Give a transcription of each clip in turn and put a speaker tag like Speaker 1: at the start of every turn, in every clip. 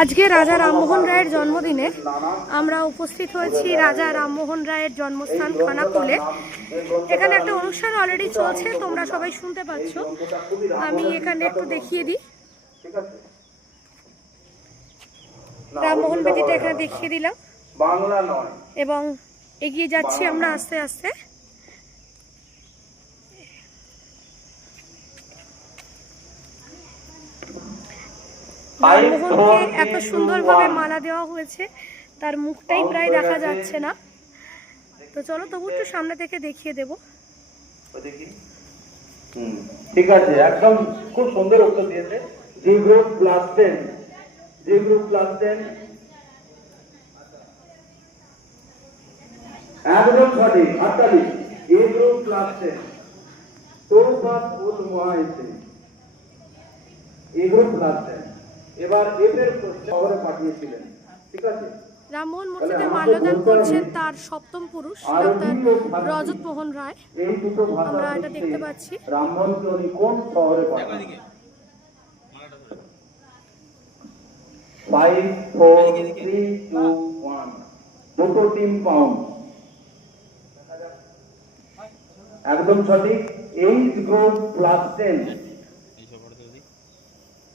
Speaker 1: আজকে রাজা রামমোহন রায়ের জন্মদিনে আমরা উপস্থিত হয়েছি রাজা রামমোহন রায়ের জন্মস্থান খানাকুলে। এখানে একটা অনুষ্ঠান অলরেডি চলছে তোমরা সবাই শুনতে পাচ্ছ। আমি এখানে একটু দেখিয়ে দিই। রামমোহন বেদিটা এখানে দেখিয়ে দিলাম।
Speaker 2: বাংলা নয়।
Speaker 1: এবং এগিয়ে যাচ্ছি আমরা আস্তে আস্তে। রামমোহনকে এত সুন্দরভাবে মালা দেওয়া হয়েছে তার মুখটাই প্রায় দেখা যাচ্ছে না। তো চলো তবু একটু সামনে থেকে দেখিয়ে দেবো।
Speaker 2: ঠিক আছে একদম খুব সুন্দর উত্তর দিয়েছে। G group plus ten G group plus ten. একদম সঠিক হাততালি A group plus ten. Toufat Ul Muhaisin A group plus ten. এবার এফ এর শহরে পাঠিয়েছিলেন। ঠিক আছে?
Speaker 1: রামমোহন মূর্তিতে মাল্যদান করছেন তার সপ্তম পুরুষ ডাক্তার রজত মোহন রায়।
Speaker 2: এই দুটো
Speaker 1: আমরা এটা দেখতে পাচ্ছি।
Speaker 2: রামমোহনকে উনি কোন শহরে পাঠান? Five four three two one দুটো টিম পাউন্ড একদম সঠিক? এইট গ্রুপ প্লাস টেন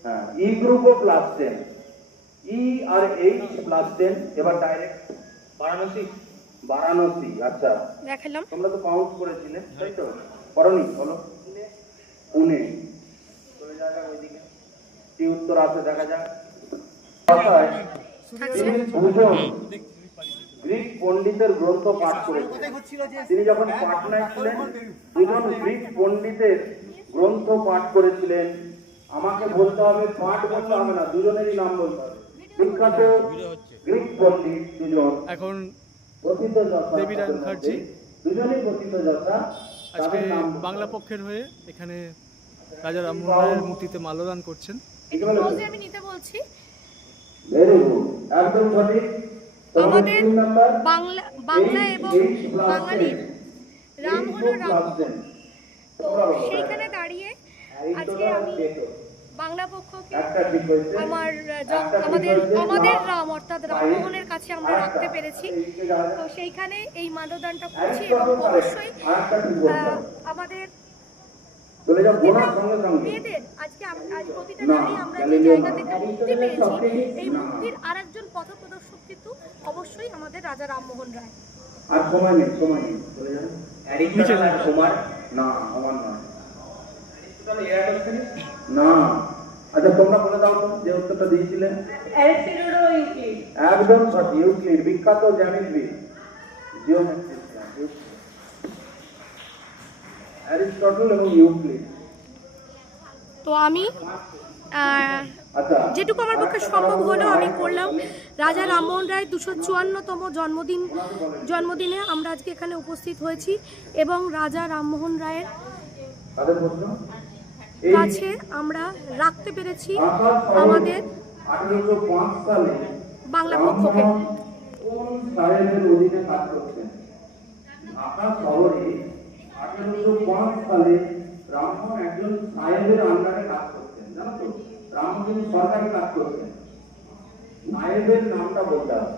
Speaker 2: হ্যাঁ ই গ্রুপও প্লাস টেন ই আর এইচ প্লাস টেন এবার ডাইরেক্ট বারাণসী। বারাণসী আচ্ছা।
Speaker 1: দেখালাম।
Speaker 2: তোমরা তো কাউন্ট করেছিলে তাই তো? করনি বলো। পুনে। চলে যাওয়া যাক ওইদিকে। কি উত্তর আছে দেখা যাক। কথায়
Speaker 1: থাকছে।
Speaker 2: তিনি গ্রিক পণ্ডিতের গ্রন্থ পাঠ করেছেন তিনি যখন পাটনায় ছিলেন দুজন গ্রিক পণ্ডিতের গ্রন্থ পাঠ করেছিলেন। আমাকে বলতে হবে পাঠ বলতে হবে না দুজনেরই নাম বলতে হবে। বিখ্যাত গ্রিক পণ্ডিত দুজন।
Speaker 3: এখন
Speaker 2: প্রথিত যথা
Speaker 3: দেবীরাজ মুখার্জি।
Speaker 2: দুজনেই প্রথিত যথা
Speaker 3: আজকে বাংলা পক্ষের হয়ে এখানে রাজা রামমোহন রায়ের মূর্তিতে মাল্যদান করছেন।
Speaker 1: আমি নিতে বলছি।
Speaker 2: একদম সঠিক।
Speaker 1: আমাদের বাংলা বাংলা এবং বাঙালির রাম হলো রাম তো সেইখানে দাঁড়িয়ে আজকে আমি বাংলা পক্ষকে আমার আমাদের আমাদের রাম অর্থাৎ রামমোহনের কাছে আমরা রাখতে পেরেছি। তো সেইখানে এই মাল্যদানটা করছি এবং অবশ্যই। আমাদের মেয়েদের আজকে আজ প্রতিটা নারী আমরা যে জায়গা থেকে মুক্তি পেয়েছি এই মুক্তির আরেকজন পথপ্রদর্শক কিন্তু অবশ্যই আমাদের রাজা রামমোহন রায়।
Speaker 2: আর সময় নেই সময় নেই। চলে যান কুমার না আমার নয়। না। আচ্ছা তোমরা বলে দাও তো যে উত্তরটা দিয়েছিলে। একদম সঠিক ইউক্লিড বিখ্যাত জ্যামিতিবিদ জিওমেট্রিক অ্যারিস্টটল এবং ইউক্লিড।
Speaker 1: তো আমি
Speaker 2: আচ্ছা।
Speaker 1: যেটুকু আমার পক্ষে সম্ভব হলো আমি করলাম। রাজা রামমোহন রায় দুশো চুয়ান্নতম জন্মদিন জন্মদিনে আমরা আজকে এখানে উপস্থিত হয়েছি এবং রাজা রামমোহন রায়ের কাছে আমরা রাখতে পেরেছি আমাদের বাংলা পক্ষকে।
Speaker 2: কাজ ঢাকা শহরে আঠারোশো পাঁচ সালে রামমোহন একজন সাহেবের আন্ডারে কাজ করতেন। জানো তো রামমোহন সরকারি কাজ করতেন সাহেবের নামটা বলতে হবে।